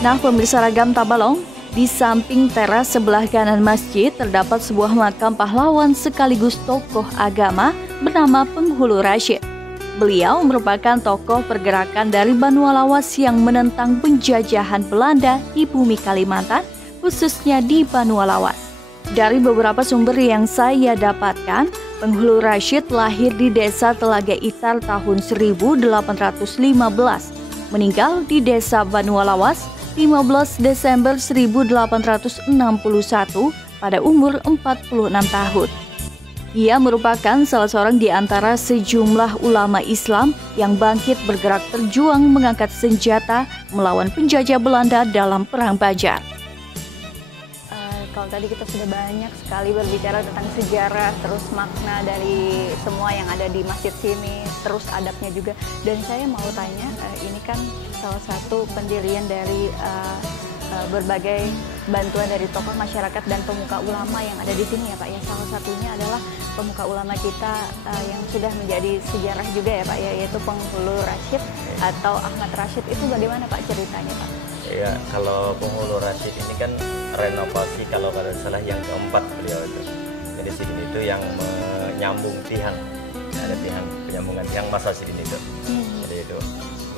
Nah, pemirsa Ragam Tabalong, di samping teras sebelah kanan masjid terdapat sebuah makam pahlawan sekaligus tokoh agama bernama Penghulu Rashid. Beliau merupakan tokoh pergerakan dari Banua Lawas yang menentang penjajahan Belanda di bumi Kalimantan, khususnya di Banua Lawas. Dari beberapa sumber yang saya dapatkan, Penghulu Rashid lahir di desa Telaga Itar tahun 1815, meninggal di desa Banua Lawas 15 Desember 1861 pada umur 46 tahun. Ia merupakan salah seorang di antara sejumlah ulama Islam yang bangkit bergerak terjuang mengangkat senjata melawan penjajah Belanda dalam Perang Banjar. Kalau tadi kita sudah banyak sekali berbicara tentang sejarah, terus makna dari semua yang ada di masjid sini, terus adabnya juga. Dan saya mau tanya, ini kan salah satu pendirian dari berbagai bantuan dari tokoh masyarakat dan pemuka ulama yang ada di sini ya Pak ya. Salah satunya adalah pemuka ulama kita yang sudah menjadi sejarah juga ya Pak ya, yaitu Penghulu Rashid atau Ahmad Rashid. Itu bagaimana Pak ceritanya Pak? Ya, kalau Penghulu Rashid ini kan renovasi kalau tidak salah yang keempat beliau itu. Jadi sini itu yang menyambung tiang, ada tiang penyambungan tiang masa sini itu. Jadi itu.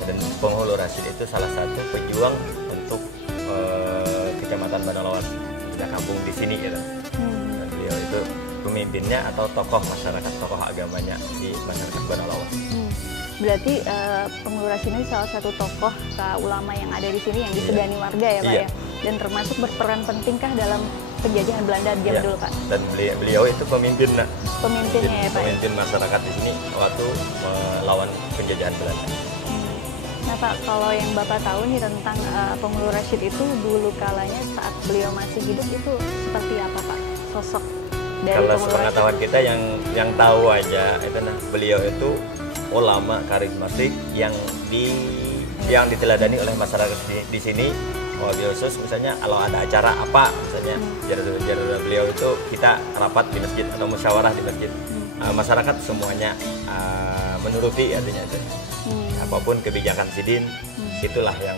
Dan Penghulu Rashid itu salah satu pejuang untuk Kecamatan Banua Lawas, sudah kampung di sini gitu. Dan beliau itu pemimpinnya atau tokoh masyarakat, tokoh agamanya di masyarakat Banua Lawas. Berarti Penghulu Rashid ini salah satu tokoh ulama yang ada di sini yang disegani warga ya Pak ya, dan termasuk berperan pentingkah dalam penjajahan Belanda di zaman dulu Pak? Dan beliau itu pemimpinnya ya Pak. Pemimpin masyarakat di sini waktu melawan penjajahan Belanda. Nah Pak, kalau yang Bapak tahu nih tentang Penghulu Rashid itu dulu kalanya saat beliau masih hidup itu seperti apa Pak sosok dari Kalau Penghulu sepengetahuan kita yang tahu aja itu beliau itu ulama karismatik yang diteladani oleh masyarakat di sini. Wabil khusus misalnya kalau ada acara apa misalnya jarang beliau itu kita rapat di masjid atau musyawarah di masjid, masyarakat semuanya menuruti artinya itu. Apapun kebijakan sidin itulah yang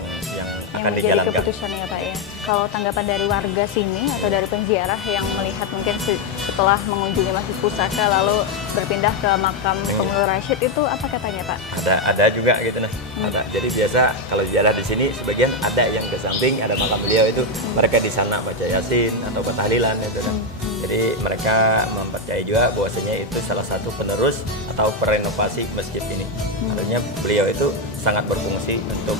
akan dijalankan. Keputusan ya Pak ya. Kalau tanggapan dari warga sini atau dari penziarah yang melihat mungkin setelah mengunjungi Masjid Pusaka lalu berpindah ke makam Penghulu Rashid itu apa katanya Pak? Ada juga gitu nah. Ada. Jadi biasa kalau ziarah di sini sebagian ada yang ke samping ada makam beliau itu mereka di sana baca Yasin atau tahlilan itu nah. Jadi mereka mempercayai juga bahwasanya itu salah satu penerus atau perenovasi masjid ini. Artinya beliau itu sangat berfungsi untuk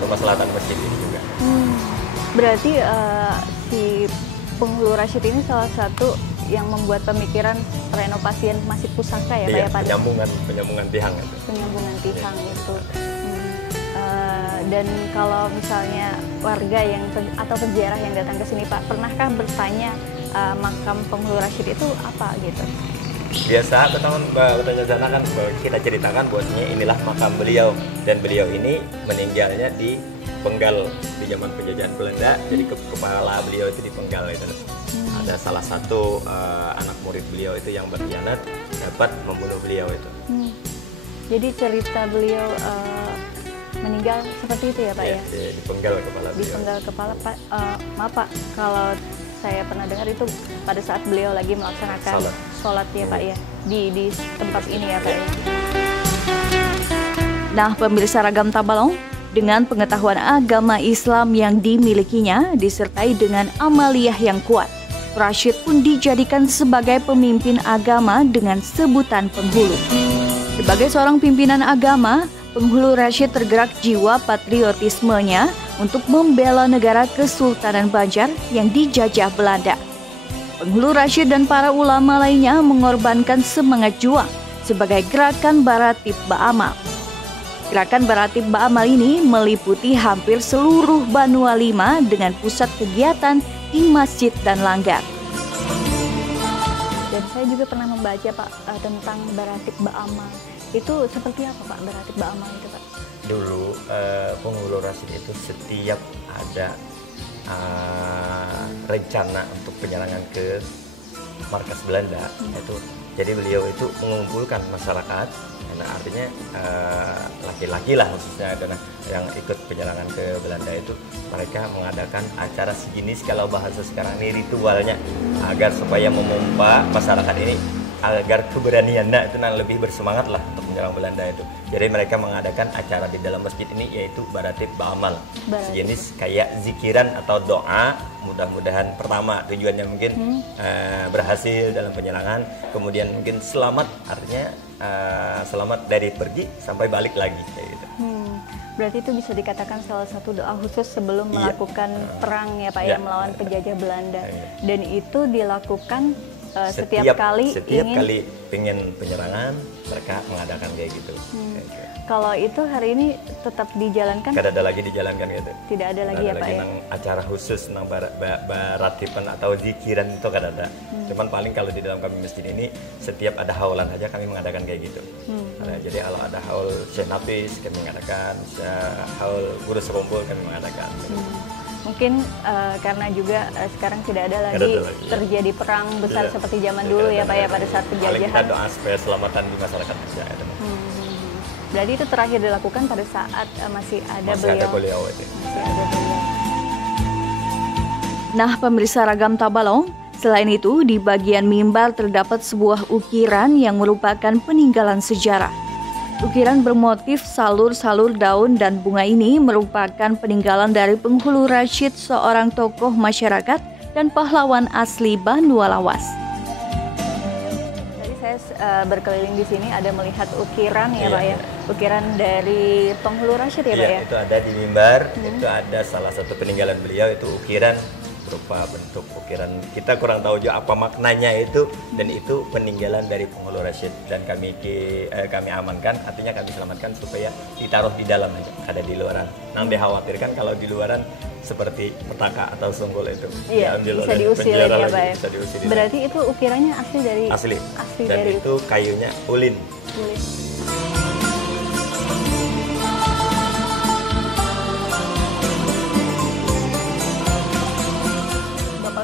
kemaslahatan masjid ini juga. Berarti si Penghulu Rashid ini salah satu yang membuat pemikiran renovasian Masjid Pusaka ya Pak ya Pak? Penyambungan tiang itu. Penyambungan tiang itu. Dan kalau misalnya warga yang atau penziarah yang datang ke sini Pak, pernahkah bertanya makam Penghulu Rashid itu apa gitu? Biasa bertanya sana kan kita ceritakan bahwasanya inilah makam beliau dan beliau ini meninggalnya di penggal di zaman penjajahan Belanda. Jadi kepala beliau itu dipenggal itu. Ada salah satu anak murid beliau itu yang berkhianat dapat membunuh beliau itu. Jadi cerita beliau meninggal seperti itu ya Pak ya? Dipenggal kepala beliau. Dipenggal kepala Pak. Maaf Pak, kalau saya pernah dengar itu pada saat beliau lagi melaksanakan sholat ya Pak ya, di tempat ini ya Pak ya. Nah, pemirsa Ragam Tabalong, dengan pengetahuan agama Islam yang dimilikinya disertai dengan amaliyah yang kuat, Rashid pun dijadikan sebagai pemimpin agama dengan sebutan penghulu. Sebagai seorang pimpinan agama, Penghulu Rashid tergerak jiwa patriotismenya untuk membela negara Kesultanan Banjar yang dijajah Belanda. Penghulu Rashid dan para ulama lainnya mengorbankan semangat juang sebagai gerakan Baratib Ba'amal. Gerakan Baratib Ba'amal ini meliputi hampir seluruh Banua Lima dengan pusat kegiatan di masjid dan langgar. Dan saya juga pernah membaca Pak tentang Baratib Ba'amal. Itu seperti apa Pak Baratib Ba'amal itu Pak? Dulu Penghulu Rashid itu setiap ada rencana untuk penyerangan ke markas Belanda itu Jadi beliau itu mengumpulkan masyarakat, karena artinya laki-laki lah khususnya adalah yang ikut penyerangan ke Belanda itu, mereka mengadakan acara sejenis kalau bahasa sekarang ini ritualnya, agar supaya memompa masyarakat ini agar keberaniannya itu lebih bersemangat lah untuk menyerang Belanda itu. Jadi mereka mengadakan acara di dalam masjid ini yaitu baratib ba'amal, sejenis kayak zikiran atau doa. Mudah-mudahan pertama tujuannya mungkin berhasil dalam penyerangan, kemudian mungkin selamat, artinya selamat dari pergi sampai balik lagi kayak gitu. Berarti itu bisa dikatakan salah satu doa khusus sebelum melakukan perang ya Pak ya, melawan penjajah Belanda. Dan itu dilakukan setiap kali pengen penyerangan, mereka mengadakan kayak gitu. Kalau itu hari ini tetap dijalankan? Tidak ada lagi dijalankan gitu. Tidak ada lagi ya Pak ya? Acara khusus tentang baratipan atau zikiran itu kan ada. Cuman paling kalau di dalam kami masjid ini setiap ada haulan aja kami mengadakan kayak gitu. Jadi kalau ada haul Syekh Nafis kami mengadakan, haul guru sekumpul kami mengadakan. Mungkin karena juga sekarang tidak ada lagi terjadi perang besar seperti zaman dulu ya Pak ya, pada saat penjajahan. Kita doa supaya selamatan di masyarakat bisa. Berarti itu terakhir dilakukan pada saat masih ada beliau. Nah, pemirsa Ragam Tabalong, selain itu di bagian mimbar terdapat sebuah ukiran yang merupakan peninggalan sejarah. Ukiran bermotif salur-salur daun dan bunga ini merupakan peninggalan dari penghulu Rashid, seorang tokoh masyarakat dan pahlawan asli Banua Lawas. Tadi saya berkeliling di sini ada melihat ukiran ya Pak ya, ukiran dari penghulu Rashid ya Pak ya? Itu ada di mimbar, itu ada salah satu peninggalan beliau, itu ukiran berupa bentuk ukiran, kita kurang tahu juga apa maknanya itu, dan itu peninggalan dari penghulu Rashid, dan kami amankan, artinya kami selamatkan supaya ditaruh di dalam, ada di luaran. Nang dikhawatirkan kalau di luaran seperti petaka atau sunggul itu, bisa diusir ya Pak ya. Berarti itu ukirannya asli dari dan dari itu kayunya ulin.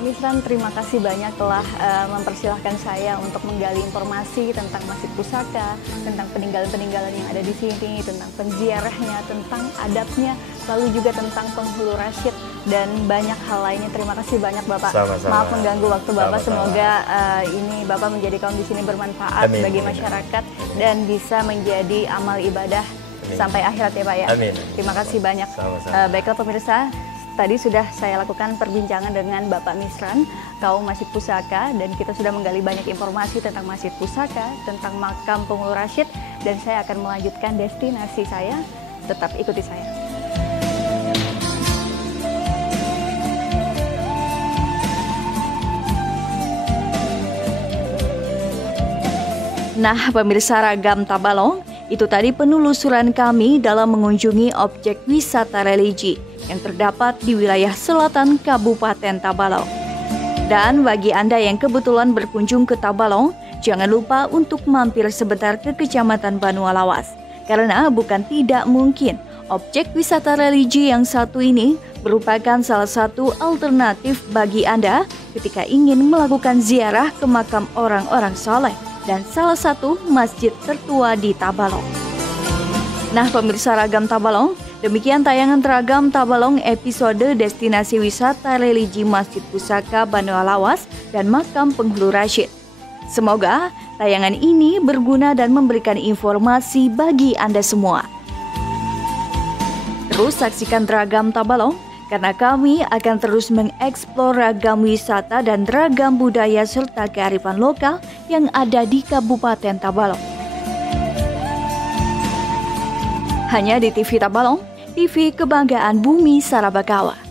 Misran, terima kasih banyak telah mempersilahkan saya untuk menggali informasi tentang Masjid Pusaka, tentang peninggalan-peninggalan yang ada di sini, tentang penziarahnya, tentang adabnya, lalu juga tentang penghulu Rashid dan banyak hal lainnya. Terima kasih banyak Bapak. Sama-sama. Maaf mengganggu waktu Bapak. Semoga ini Bapak menjadi kaum di sini bermanfaat bagi masyarakat dan bisa menjadi amal ibadah sampai akhirat ya Pak ya. Terima kasih banyak. Baiklah pemirsa, tadi sudah saya lakukan perbincangan dengan Bapak Misran, kaum Masjid Pusaka, dan kita sudah menggali banyak informasi tentang Masjid Pusaka, tentang makam penghulu Rashid, dan saya akan melanjutkan destinasi saya. Tetap ikuti saya. Nah, pemirsa Ragam Tabalong, itu tadi penelusuran kami dalam mengunjungi objek wisata religi yang terdapat di wilayah selatan Kabupaten Tabalong. Dan bagi Anda yang kebetulan berkunjung ke Tabalong, jangan lupa untuk mampir sebentar ke Kecamatan Banua Lawas. Karena bukan tidak mungkin, objek wisata religi yang satu ini merupakan salah satu alternatif bagi Anda ketika ingin melakukan ziarah ke makam orang-orang soleh dan salah satu masjid tertua di Tabalong. Nah, pemirsa Ragam Tabalong, demikian tayangan Ragam Tabalong episode destinasi wisata religi Masjid Pusaka Banua Lawas dan makam penghulu Rashid. Semoga tayangan ini berguna dan memberikan informasi bagi Anda semua. Terus saksikan Ragam Tabalong, karena kami akan terus mengeksplor ragam wisata dan ragam budaya serta kearifan lokal yang ada di Kabupaten Tabalong. Hanya di TV Tabalong, TV Kebanggaan Bumi Sarabakawa.